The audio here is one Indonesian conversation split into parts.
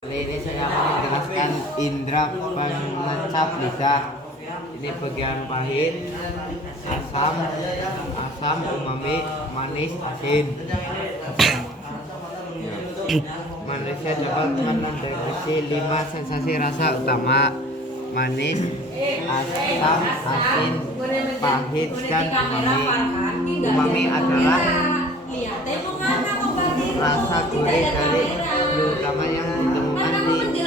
Kali ini saya akan menjelaskan indera pencap lidah. Ini bagian pahit, asam, umami, manis, asin. Manusia dapat mendeteksi 5 sensasi rasa utama: manis, asam, asin, pahit, dan umami. Umami adalah rasa gurih dari terutama yang ditemukan di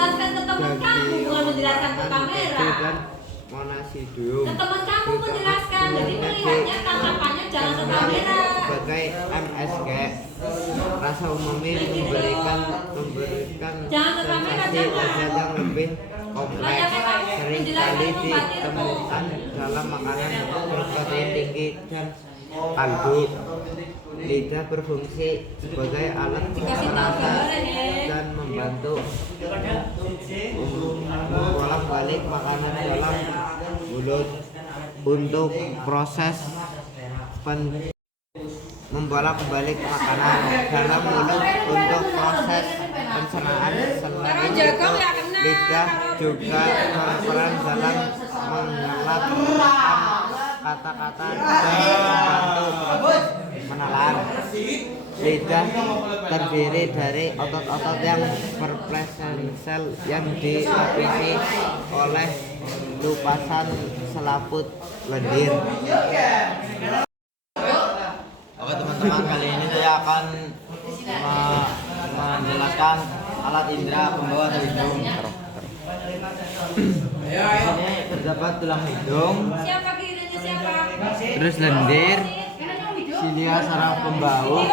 daging dan monasidium, sebagai MSG. Rasa umami memberikan sensasi rasa yang lebih kompleks, sering kali ditemukan dalam makanan berprotein tinggi dan kaldu. Lidah berfungsi sebagai alat perasa dan membantu membolak-balik makanan dalam mulut untuk proses membolak-balik makanan dalam mulut untuk proses pencernaan. Selain itu, lidah juga berperan dalam mengelakkan kata-kata dan membantu proses menelan. Lidah terdiri dari otot-otot yang berpresensel yang dilapisi oleh lupasan selaput lendir. Oke teman-teman, kali ini saya akan menjelaskan alat indera pembawa dari hidung. Ini terdapat tulang hidung, terus lendir, silia saraf pembau,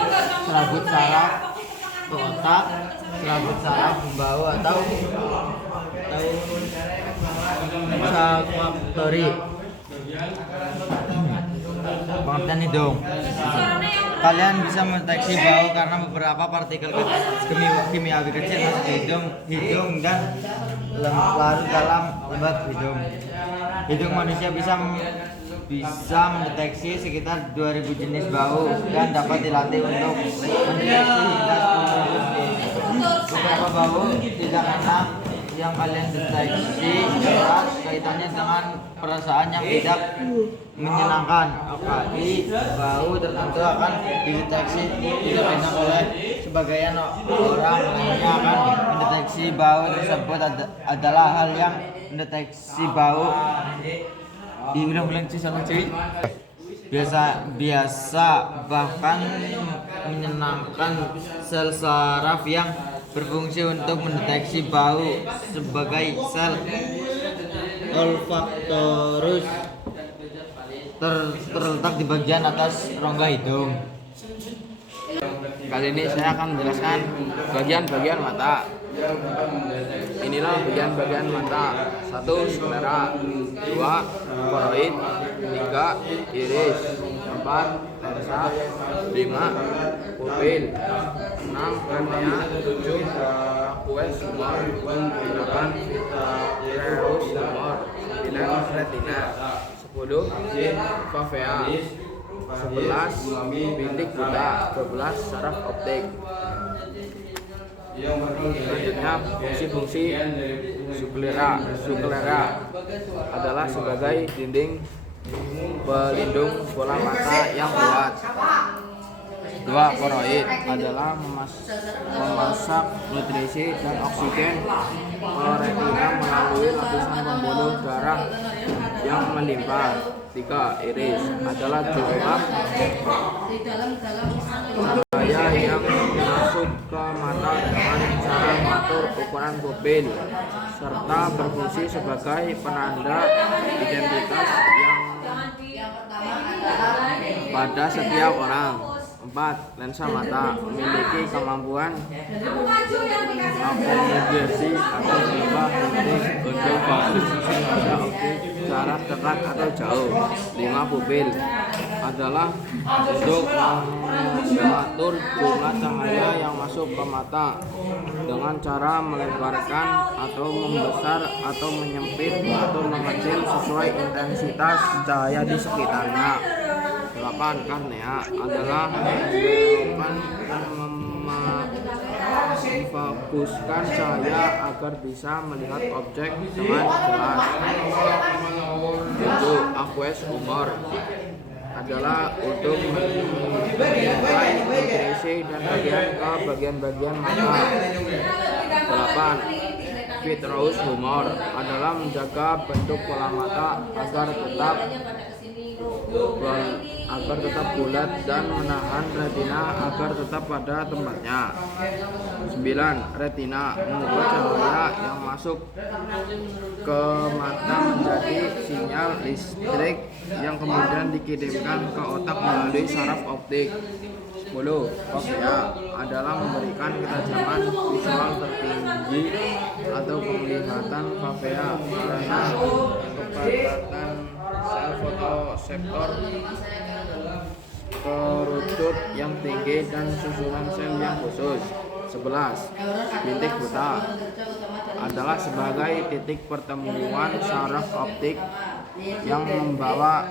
serabut saraf otak, serabut saraf pembau atau olfaktori. Pengertian hidung. Kalian bisa mendeteksi bau karena beberapa partikel kimiawi kecil masuk ke hidung dan larut dalam lembab hidung. Hidung manusia bisa mendeteksi sekitar 2000 jenis bau dan dapat dilatih untuk mendeteksi hingga 10.000 beberapa bau tidak enak yang kalian deteksi erat kaitannya dengan perasaan yang tidak menyenangkan. Oke, bau tertentu akan dideteksi tidak enak oleh sebagian orang lainnya akan mendeteksi bau tersebut adalah hal yang mendeteksi bau biasa bahkan menyenangkan sel saraf yang berfungsi untuk mendeteksi bau sebagai sel olfaktorius terletak di bagian atas rongga hidung. Kali ini saya akan menjelaskan bagian-bagian mata. Inilah bagian-bagian mata: 1. Sklera, 2. Koroid, 3. Iris, 4. Lensa, 5. Pupil, 6. Kornea, 7. Aqueous humor, 8. Clearus humor, 9. Retina, 10. Fovea, 11. Bintik buta, 12. Saraf optik. Selanjutnya, fungsi-fungsi sklera adalah sebagai dinding pelindung bola mata yang kuat. 2. Koroid adalah memasak nutrisi dan oksigen ke retina melalui lapisan pembuluh darah yang melimpah. 3. Iris adalah jumlah cahaya yang masuk ke mata dengan cara mengatur ukuran pupil serta berfungsi sebagai penanda identitas yang pada setiap orang. 4. Lensa mata memiliki kemampuan akomodasi atau berubah titik untuk fokus pada objek jarak dekat atau jauh. 5. Pupil adalah untuk mengatur jumlah cahaya yang masuk ke mata dengan cara melebarkan atau membesar atau menyempit atau mengecil sesuai intensitas cahaya di sekitarnya. 8. Kornea adalah memfokuskan cahaya agar bisa melihat objek dengan jelas. 7. Aqueous humor adalah untuk menilai ekspresi dan bagian ke bagian-bagian mata. 8. Vitreous humor adalah menjaga bentuk pola mata agar tetap bulat dan menahan retina agar tetap pada tempatnya. 9. Retina mengubah cahaya yang masuk ke mata menjadi sinyal listrik yang kemudian dikirimkan ke otak melalui saraf optik. 10. Fovea adalah memberikan ketajaman visual tertinggi atau penglihatan fovea karena kepadatan sel fotoseptor kerucut yang tinggi dan susunan sel yang khusus. 11. Bintik buta adalah sebagai titik pertemuan saraf optik yang membawa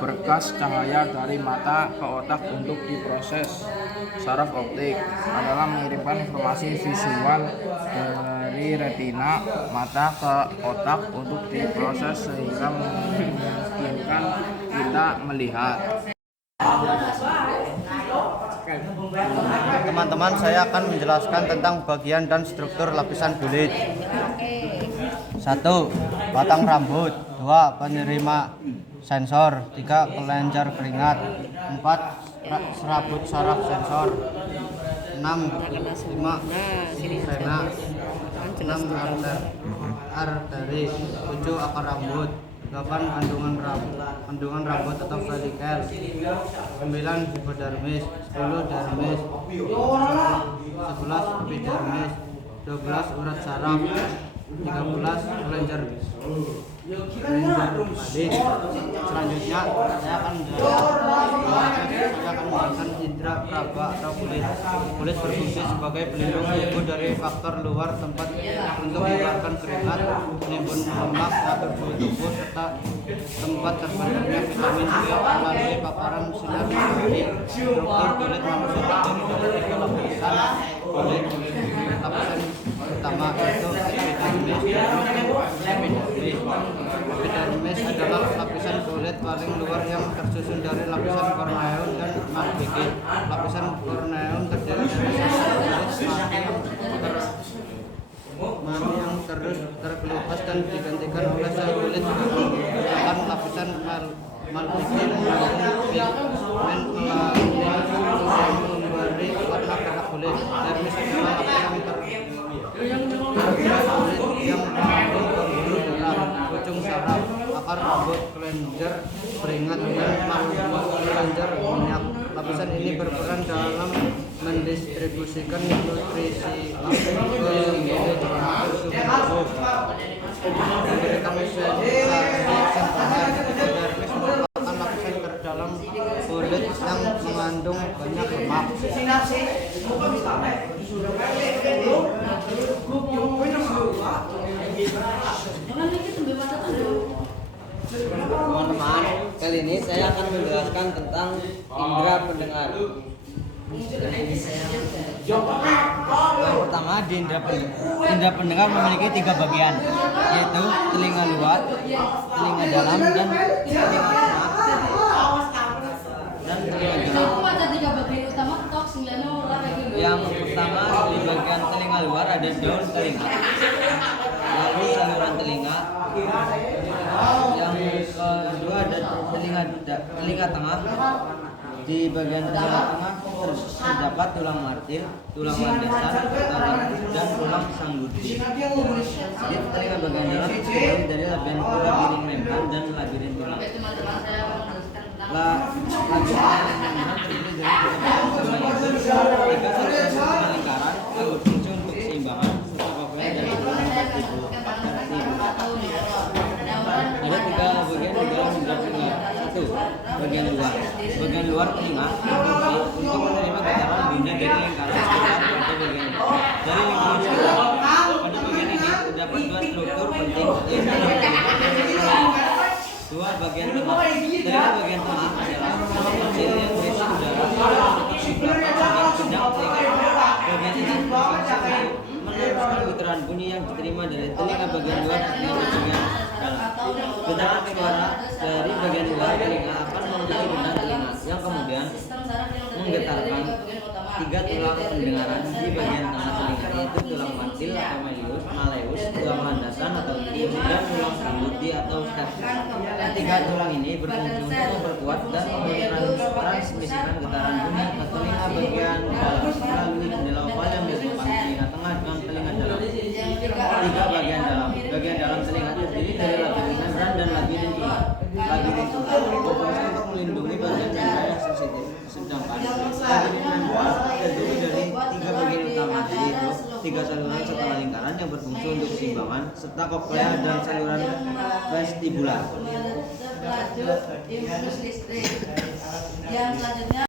berkas cahaya dari mata ke otak untuk diproses. Saraf optik adalah mengirimkan informasi visual dari retina mata ke otak untuk diproses sehingga memungkinkan kita melihat. Teman-teman, saya akan menjelaskan tentang bagian dan struktur lapisan kulit. 1. Batang rambut. 2. Penerima sensor. 3. Kelenjar keringat. 4. Serabut saraf sensor. 6. 5. Sena. 6. Arteri. 7. Akar rambut. 8. Kandungan rambut atau folikel. 9. Hipodermis. 10. Dermis. 11. Epidermis. 12. Urat saraf. 13. kelenjar paling. Selanjutnya saya akan menjelaskan indera praba atau kulit. Kulit berfungsi sebagai pelindung tubuh dari faktor luar, tempat untuk mengeluarkan keringat, menimbun lemak tak berfungsi tubuh, serta tempat terbentuknya vitamin B melalui paparan sinar matahari. Struktur kulit manusia terdiri dari 3 lapisan kulit. Lapisan pertama yaitu epidermis adalah lapisan kulit paling luar yang tersusun dari lapisan korneum dan malpighium. Lapisan korneum terdiri dari mani yang terus terkelupas dan digantikan oleh sel kulit. Sedangkan lapisan malpighium memberi warna merah kulit. Dermis adalah lapisan yang mengandung pembuluh darah, ujung saraf, akar rambut, kelenjar keringat, dan kelenjar minyak. Lapisan ini berperan dalam mendistribusikan nutrisi ke seluruh tubuh. Memberikan sensasi sentuhan. Epidermis merupakan lapisan terdalam kulit yang mengandung banyak lemak. Teman-teman, kali ini saya akan menjelaskan tentang indera pendengar. Yang pertama, di indera pendengar memiliki 3 bagian, yaitu telinga luar, telinga dalam, dan telinga tengah. Yang pertama, di bagian telinga luar ada daun telinga, lalu saluran telinga. Yang kedua ada telinga tengah. Di bagian telinga tengah terdapat tulang martil, tulang landasan, dan tulang sanggurdi. Di telinga bagian dalam terdiri dari labirin membran dan labirin tulang. Labirin membran terdiri dari 3 lingkaran yang berfungsi untuk keseimbangan serta papua dan ada 3 bagian di dalam indera pendengar. 1. Bagian luar. Bagian luar telinga berfungsi untuk menerima getaran bunyi dari lingkaran sekitar pada bagian luar. Dari lingkaran sekitar pada bagian ini terdapat 2 struktur penting, yaitu 2 bagian tengah. Telinga bagian tengah adalah saraf kecil yang berisi udara untuk menciptakan bagian gendang telinga. Bagian ini berfungsi untuk meneruskan getaran bunyi yang diterima dari telinga bagian luar ke bagian dalam. Getaran suara dari bagian luar telinga akan menuju benang telinga yang kemudian menggetarkan tiga tulang pendengaran di bagian tengah telinga, yaitu tulang mantil atau maleus, tulang landasan atau ticus, dan tulang gluti atau stapes. Tiga tulang ini berfungsi untuk memperkuat dan mentransmisikan getaran bunyi ke telinga bagian dalam melalui jendela oval yang menghubungkan telinga tengah dengan telinga dalam. Tiga bagian dalam. Bagian dalam telinga terdiri dari labirin membran dan labirin tulang. Labirin tulang berfungsi untuk melindungi bagian telinga yang sensitif, sedangkan labirin membran terdiri dari tiga bagian utama, yaitu tiga saluran setelah lingkaran yang berfungsi untuk keseimbangan, serta koklea dan saluran vestibular. Lanjut imunus listrik. Yang selanjutnya